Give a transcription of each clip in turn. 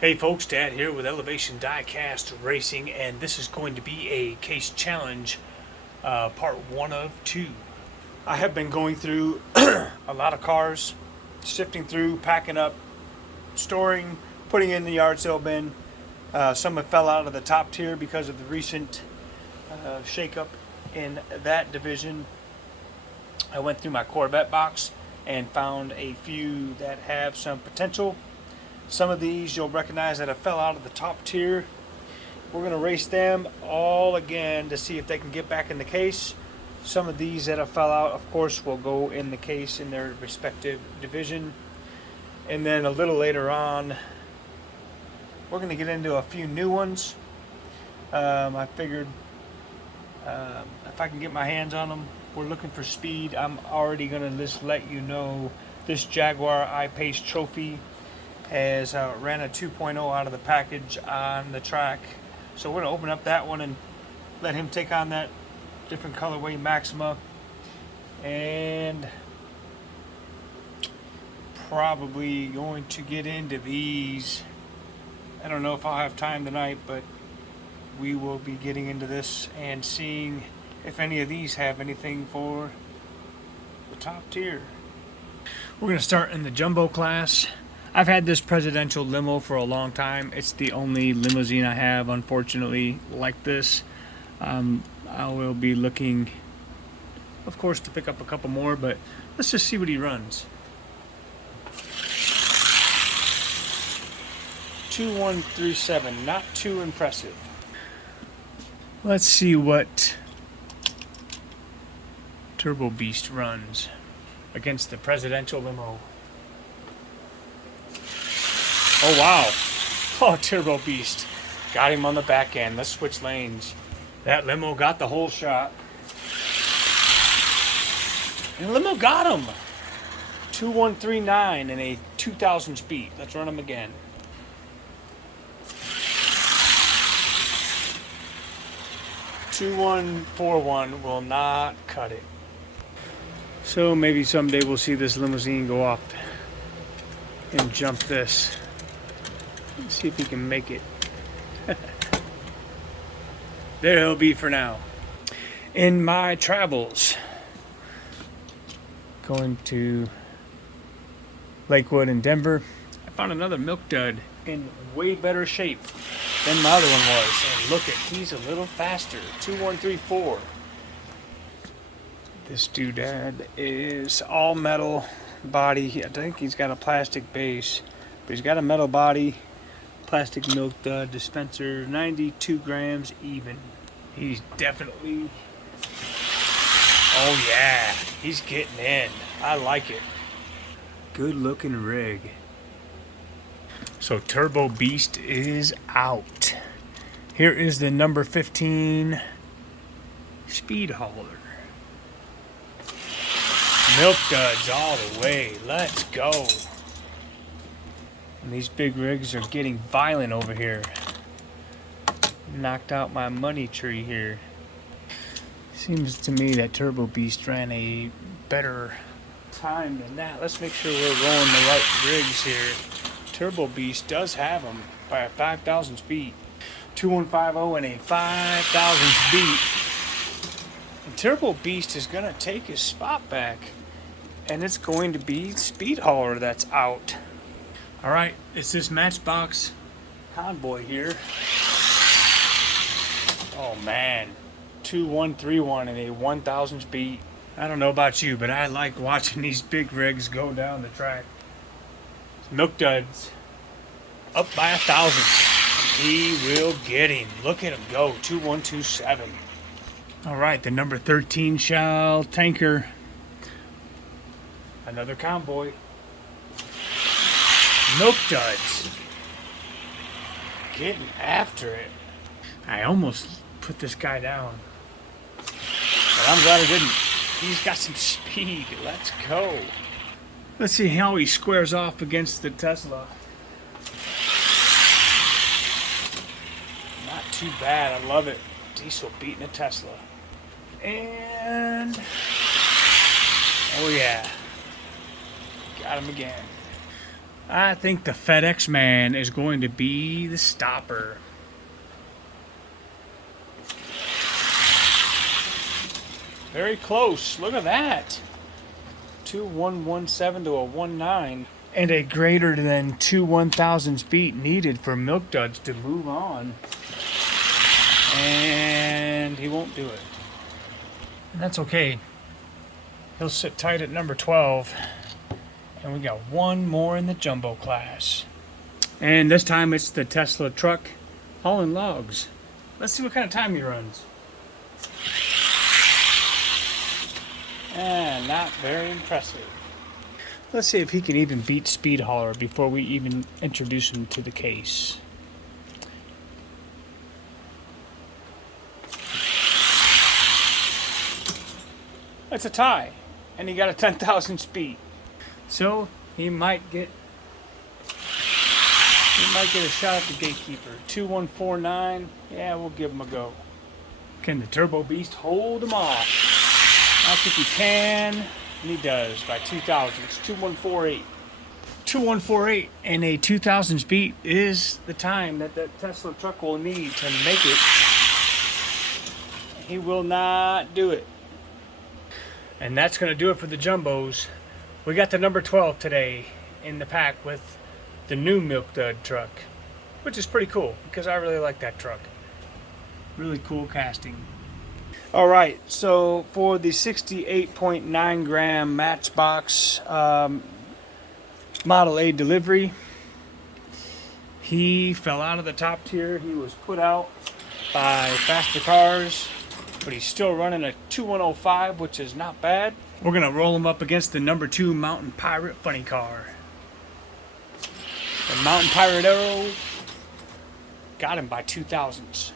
Hey folks, Dad here with Elevation Diecast Racing, and this is going to be a case challenge, part 1 of 2. I have been going through a lot of cars, sifting through, packing up, storing, putting in the yard sale bin. Some have fell out of the top tier because of the recent shakeup in that division. I went through my Corvette box and found a few that have some potential. Some of these you'll recognize that have fell out of the top tier. We're going to race them all again to see if they can get back in the case. Some of these that have fell out, of course, will go in the case in their respective division. And then a little later on, we're going to get into a few new ones. I figured if I can get my hands on them, we're looking for speed. I'm already going to just let you know this Jaguar I-Pace Trophy has ran a 2.0 out of the package on the track. So we're going to open up that one and let him take on that different colorway Maxima. And probably going to get into these. I don't know if I'll have time tonight, but we will be getting into this and seeing if any of these have anything for the top tier. We're going to start in the jumbo class. I've had this presidential limo for a long time. It's the only limousine I have, unfortunately, like this. I will be looking, of course, to pick up a couple more, but let's just see what he runs. 2137, not too impressive. Let's see what Turbo Beast runs against the presidential limo. Oh wow. Oh, Turbo Beast. Got him on the back end. Let's switch lanes. That limo got the whole shot. And the limo got him. 2139 and a 2000 speed. Let's run him again. $2141 will not cut it. So maybe someday we'll see this limousine go off and jump this. Let's see if he can make it. There he'll be for now. In my travels, going to Lakewood and Denver, I found another milk dud in way better shape than my other one was. And look at, he's a little faster. 2134. This doodad is all metal body. I think he's got a plastic base, but he's got a metal body. Plastic milk dud dispenser, 92 grams even. He's definitely, oh yeah, he's getting in. I like it. Good looking rig. So Turbo Beast is out. Here is the number 15 speed hauler. Milk duds all the way. Let's go. And these big rigs are getting violent over here. Knocked out my money tree here. Seems to me that Turbo Beast ran a better time than that. Let's make sure we're rolling the right rigs here. Turbo Beast does have them by a 5,000 speed. 2150 and a 5,000 speed. And Turbo Beast is going to take his spot back. And it's going to be Speed Hauler that's out. Alright, it's this Matchbox Convoy here. Oh man, 2131 and a 1,000 speed. I don't know about you, but I like watching these big rigs go down the track. Milk duds up by 1,000. He will get him. Look at him go, 2127. Alright, the number 13 Shell Tanker. Another convoy. Milk duds. Getting after it. I almost put this guy down, but I'm glad I didn't. He's got some speed. Let's go. Let's see how he squares off against the Tesla. Not too bad. I love it. Diesel beating a Tesla. And oh yeah, got him again. I think the FedEx man is going to be the stopper. Very close. Look at that. 2117 to a 19. And a greater than 2 1,000 feet needed for Milk Duds to move on. And he won't do it. And that's okay. He'll sit tight at number 12. And we got one more in the jumbo class. And this time it's the Tesla truck hauling logs. Let's see what kind of time he runs. Not very impressive. Let's see if he can even beat Speed Hauler before we even introduce him to the case. It's a tie, and he got a 10,000 speed. So he might get a shot at the gatekeeper. 2149. Yeah, we'll give him a go. Can the Turbo Beast hold him off? I think he can, and he does by 2,000. It's 2148. 2148 and a 2,000 speed is the time that that Tesla truck will need to make it. He will not do it. And that's going to do it for the jumbos. We got the number 12 today in the pack with the new Milk Dud truck, which is pretty cool because I really like that truck. Really cool casting. All right, so for the 68.9 gram Matchbox Model A delivery, he fell out of the top tier. He was put out by Faster Cars, but he's still running a 2105, which is not bad. We're gonna roll him up against the number 2 Mountain Pirate funny car. The Mountain Pirate Arrow got him by 2,000s.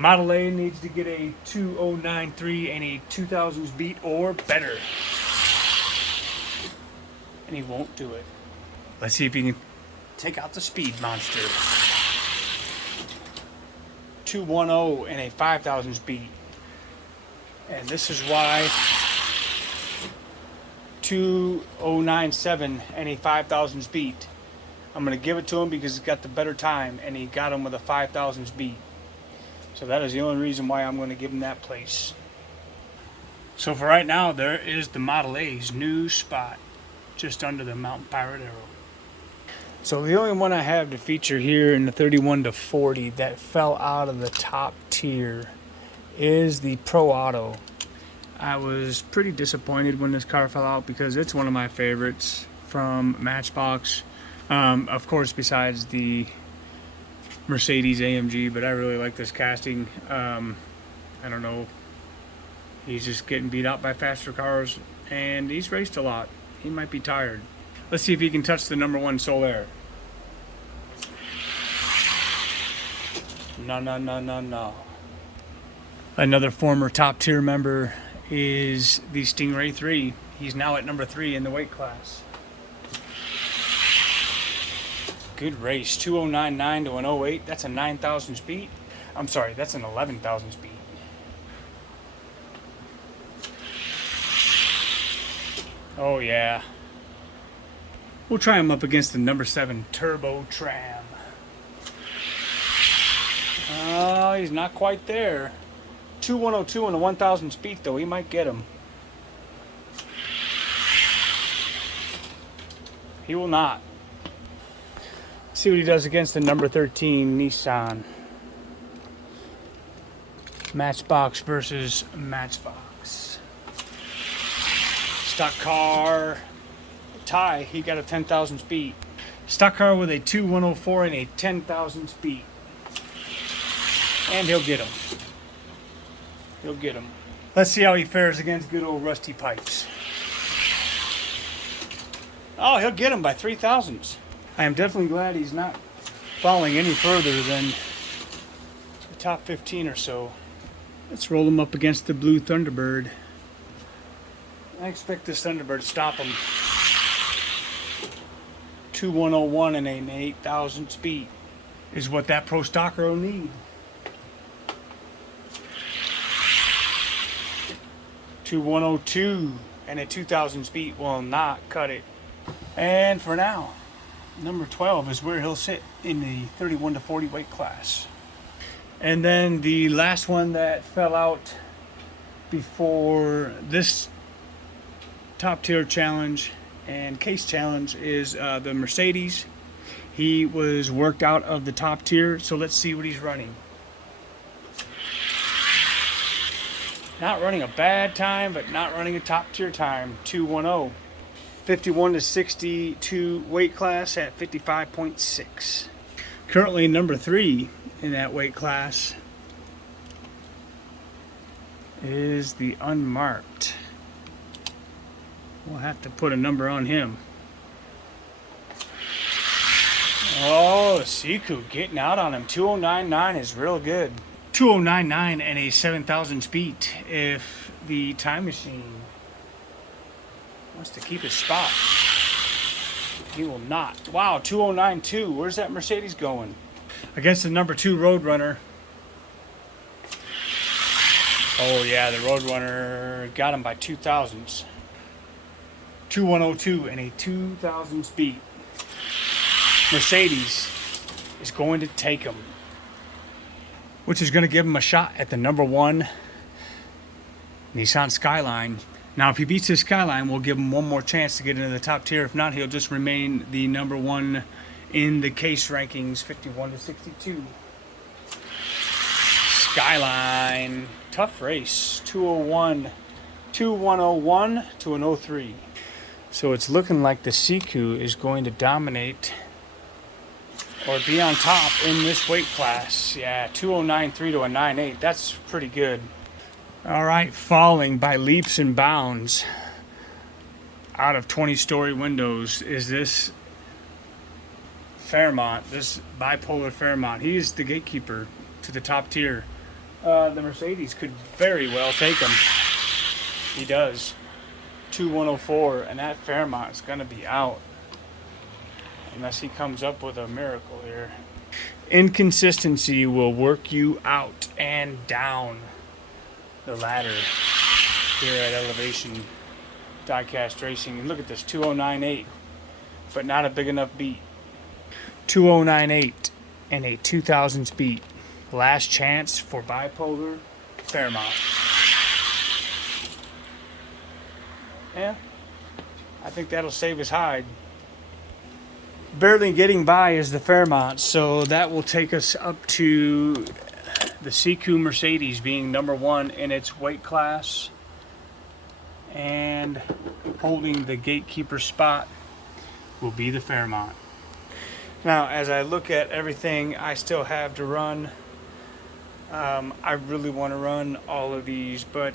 Model A needs to get a 2093 and a 2000s beat or better. And he won't do it. Let's see if he can take out the speed monster. 210 and a 5000s beat. And this is why 2097 and a 5000s beat. I'm going to give it to him because he's got the better time and he got him with a 5000s beat. So that is the only reason why I'm going to give him that place. So for right now, there is the Model A's new spot, just under the Mountain Pirate Arrow. So the only one I have to feature here in the 31 to 40 that fell out of the top tier is the Pro Auto. I was pretty disappointed when this car fell out because it's one of my favorites from Matchbox. Of course, besides the Mercedes AMG, but I really like this casting. I don't know. He's just getting beat out by faster cars, and he's raced a lot. He might be tired. Let's see if he can touch the number 1 Solaire. No. Another former top tier member is the Stingray 3. He's now at number 3 in the weight class. Good race. 2099 to an 08. That's a 9,000 speed. I'm sorry, that's an 11,000 speed. Oh yeah. We'll try him up against the number 7 Turbo Tram. Oh, he's not quite there. 2102 and a 1,000 speed though. He might get him. He will not. See what he does against the number 13 Nissan. Matchbox versus Matchbox. Stock car. Tie. He got a 10,000 speed. Stock car with a 2104 and a 10,000 speed. And he'll get him. He'll get him. Let's see how he fares against good old Rusty Pipes. Oh, he'll get him by 3,000s. I am definitely glad he's not falling any further than the top 15 or so. Let's roll him up against the blue Thunderbird. I expect this Thunderbird to stop him. 2101 and an 8,000 speed is what that Pro Stocker will need. 2102 and a 2,000 speed will not cut it. And for now, number 12 is where he'll sit in the 31 to 40 weight class. And then the last one that fell out before this top tier challenge and case challenge is the Mercedes. He was worked out of the top tier, so let's see what he's running. Not running a bad time, but not running a top tier time. 210. 51 to 62 weight class at 55.6. Currently number 3 in that weight class is the unmarked. We'll have to put a number on him. Oh, Siku getting out on him. 2099 is real good. 2099 and a 7,000 speed. If the time machine wants to keep his spot, he will not. Wow, 2092. Where's that Mercedes going? Against the number 2 Roadrunner. Oh yeah, the Roadrunner got him by 2,000s. 2102 and a 2,000 speed. Mercedes is going to take him, which is going to give him a shot at the number 1 Nissan Skyline. Now, if he beats his Skyline, we'll give him one more chance to get into the top tier. If not, he'll just remain the number 1 in the case rankings, 51 to 62. Skyline, tough race, 201, 2101 to an 03. So it's looking like the Siku is going to dominate or be on top in this weight class. Yeah, 2093 to a 98. That's pretty good. All right, falling by leaps and bounds out of 20-story windows is this Fairmont, this bipolar Fairmont. He's the gatekeeper to the top tier. The Mercedes could very well take him. He does. 2104, and that Fairmont's going to be out unless he comes up with a miracle here. Inconsistency will work you out and down the ladder here at Elevation Diecast Racing. And look at this, 2098, but not a big enough beat. 2098 and a 2,000 speed. Last chance for bipolar Fairmont. Yeah, I think that'll save his hide. Barely getting by is the Fairmont, so that will take us up to the Siku Mercedes being number 1 in its weight class and holding the gatekeeper spot will be the Fairmont. Now, as I look at everything I still have to run, I really want to run all of these, but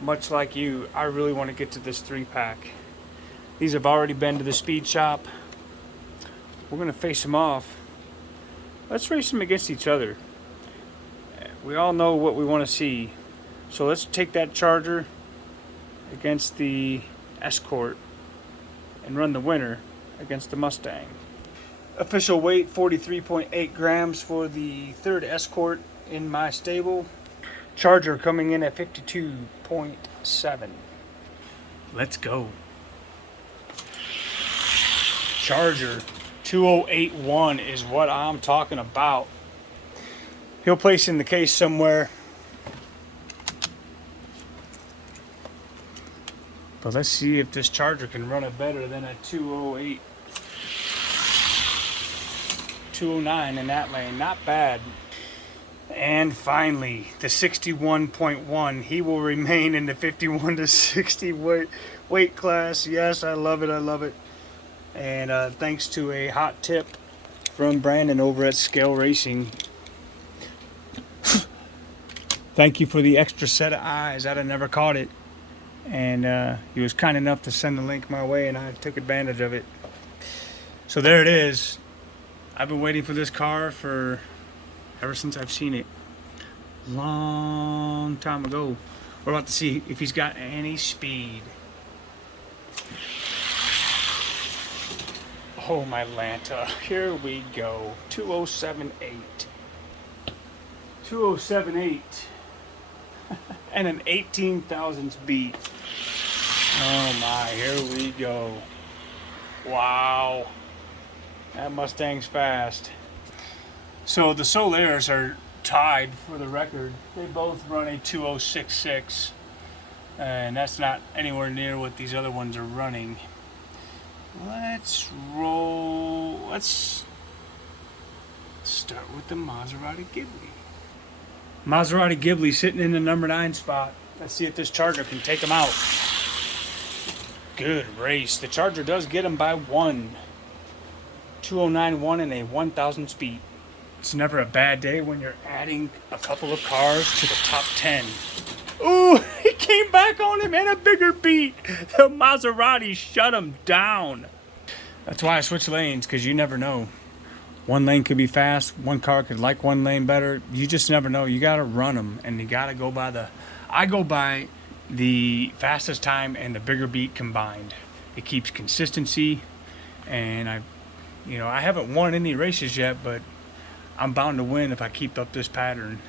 much like you, I really want to get to this 3-pack. These have already been to the speed shop. We're going to face them off. Let's race them against each other. We all know what we want to see. So let's take that Charger against the Escort and run the winner against the Mustang. Official weight 43.8 grams for the 3rd Escort in my stable. Charger coming in at 52.7. Let's go. Charger 2081 is what I'm talking about. He'll place in the case somewhere. But let's see if this Charger can run it better than a 208. 209 in that lane. Not bad. And finally, the 61.1. He will remain in the 51 to 60 weight class. Yes, I love it. I love it. And thanks to a hot tip from Brandon over at Scale Racing. Thank you for the extra set of eyes. I'd have never caught it. And he was kind enough to send the link my way, and I took advantage of it. So there it is. I've been waiting for this car for ever since I've seen it. Long time ago. We're about to see if he's got any speed. Oh, my Lanta. Here we go. 2078. 2078. And an 18,000 speed. Oh my, here we go. Wow. That Mustang's fast. So the Solairs are tied for the record. They both run a 2066, and that's not anywhere near what these other ones are running. Let's roll. Let's start with the Maserati Ghibli. Maserati Ghibli sitting in the number 9 spot. Let's see if this Charger can take him out. Good race. The Charger does get him by 1. 2091 and a 1000 speed. It's never a bad day when you're adding a couple of cars to the top 10. Ooh, he came back on him and a bigger beat. The Maserati shut him down. That's why I switch lanes, because you never know. One lane could be fast. One car could like one lane better. You just never know. You got to run them, and you got to go by I go by the fastest time and the bigger beat combined. It keeps consistency, and I haven't won any races yet, but I'm bound to win if I keep up this pattern.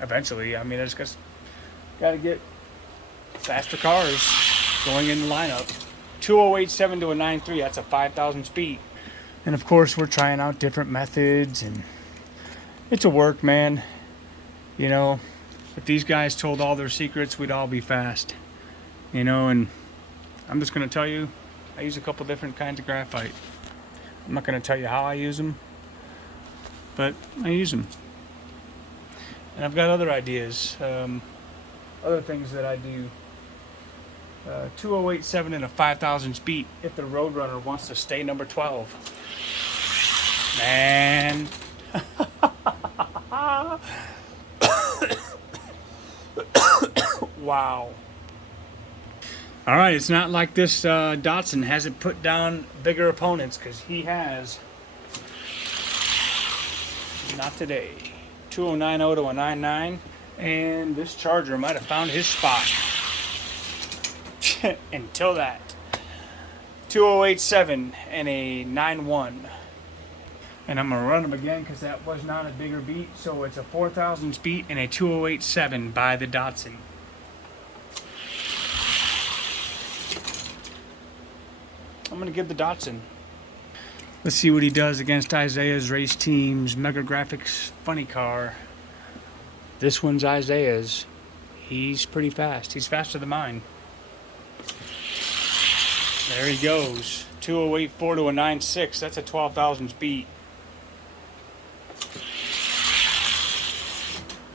Eventually, I mean, I just got to get faster cars going in the lineup. 2087 to a 93. That's a 5,000 speed. And of course, we're trying out different methods, and it's a work, man. You know, if these guys told all their secrets, we'd all be fast. You know, and I'm just going to tell you, I use a couple different kinds of graphite. I'm not going to tell you how I use them, but I use them. And I've got other ideas, other things that I do. 2087 and a 5,000 speed if the Roadrunner wants to stay number 12. Man. Wow. All right, it's not like this Datsun hasn't put down bigger opponents, because he has. Not today. 2090 to a 99, and this Charger might have found his spot. Until that. 2087 and a 91. And I'm going to run them again because that was not a bigger beat. So it's a 4,000 speed and a 2087 by the Datsun. I'm going to give the Datsun. Let's see what he does against Isaiah's Race Team's Mega Graphics funny car. This one's Isaiah's. He's pretty fast. He's faster than mine. There he goes. 2084 to a 96. That's a 12,000 speed.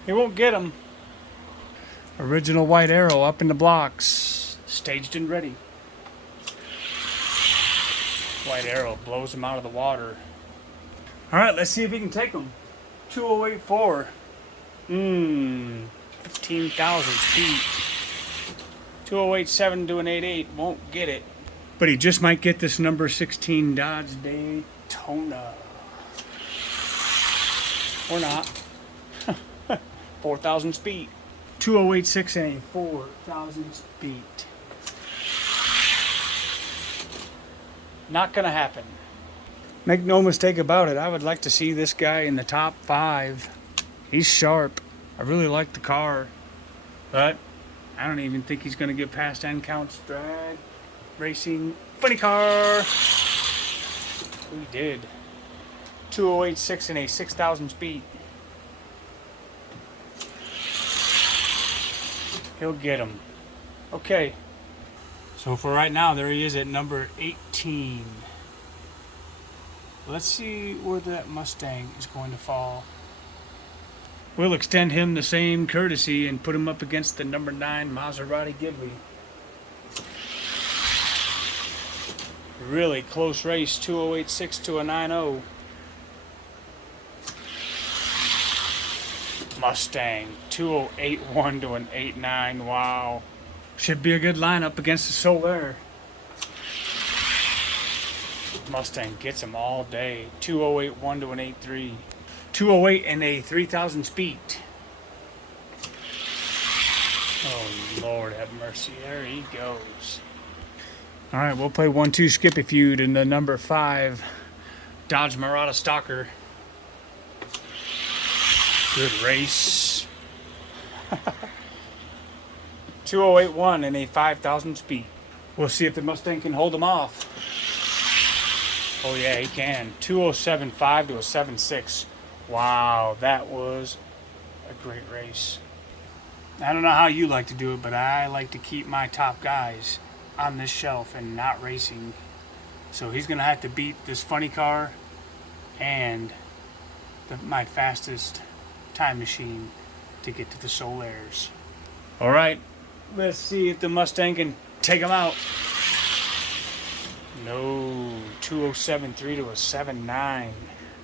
He won't get him. Original White Arrow up in the blocks. Staged and ready. White Arrow blows him out of the water. Alright, let's see if he can take him. 2084. 15,000 speed. 2087 to an 88. Won't get it. But he just might get this number 16 Dodge Daytona. Or not. 4,000 speed. 2086 and a 4,000 speed. Not gonna happen. Make no mistake about it, I would like to see this guy in the top 5. He's sharp. I really like the car. But I don't even think he's gonna get past N Counts Drag Racing funny car. We did. 2086 and a 6,000 speed. He'll get him. Okay. So for right now, there he is at number 18. Let's see where that Mustang is going to fall. We'll extend him the same courtesy and put him up against the number 9 Maserati Ghibli. Really close race, 2086 to a 90. Mustang, 2081 to an 89. Wow. Should be a good lineup against the Solairs. Mustang gets him all day. 2081 to an 83. 208 and a 3,000 speed. Oh, Lord have mercy. There he goes. All right, we'll play 1-2 Skippy feud in the number 5 Dodge Murata Stalker. Good race. 2081 and a 5,000 speed. We'll see if the Mustang can hold him off. Oh yeah, he can. 207.5 to a 7.6. Wow, that was a great race. I don't know how you like to do it, but I like to keep my top guys on this shelf and not racing. So he's going to have to beat this funny car and my fastest time machine to get to the Solairs. All right, let's see if the Mustang can take him out. No, 207.3 to a 7.9.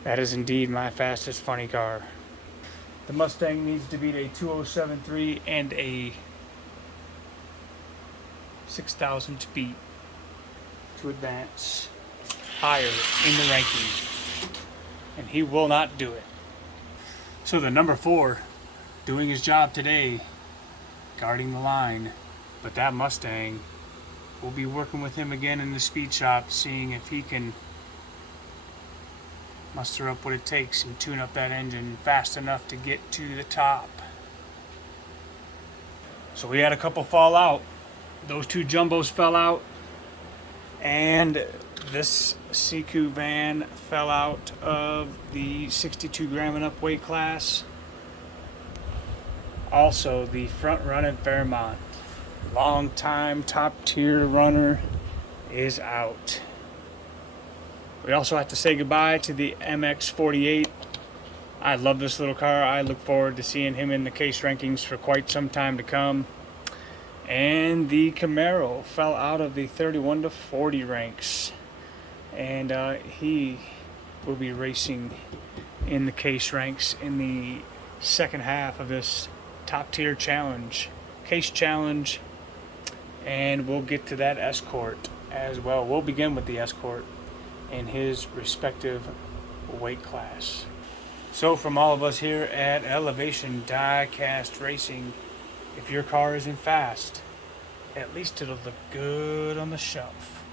That is indeed my fastest funny car. The Mustang needs to beat a 207.3 and a 6,000 to beat to advance higher in the rankings. And he will not do it. So the number 4 doing his job today, guarding the line. But that Mustang, we'll be working with him again in the speed shop, seeing if he can muster up what it takes and tune up that engine fast enough to get to the top. So we had a couple fall out. Those 2 jumbos fell out, and this CQ van fell out of the 62 gram and up weight class. Also, the front running Fairmont, long time top tier runner, is out. We also have to say goodbye to the MX-48. I love this little car. I look forward to seeing him in the case rankings for quite some time to come. And the Camaro fell out of the 31 to 40 ranks. And he will be racing in the case ranks in the second half of this top tier challenge, case challenge. And we'll get to that Escort as well. We'll begin with the Escort in his respective weight class. So from all of us here at Elevation Die-Cast Racing, if your car isn't fast, at least it'll look good on the shelf.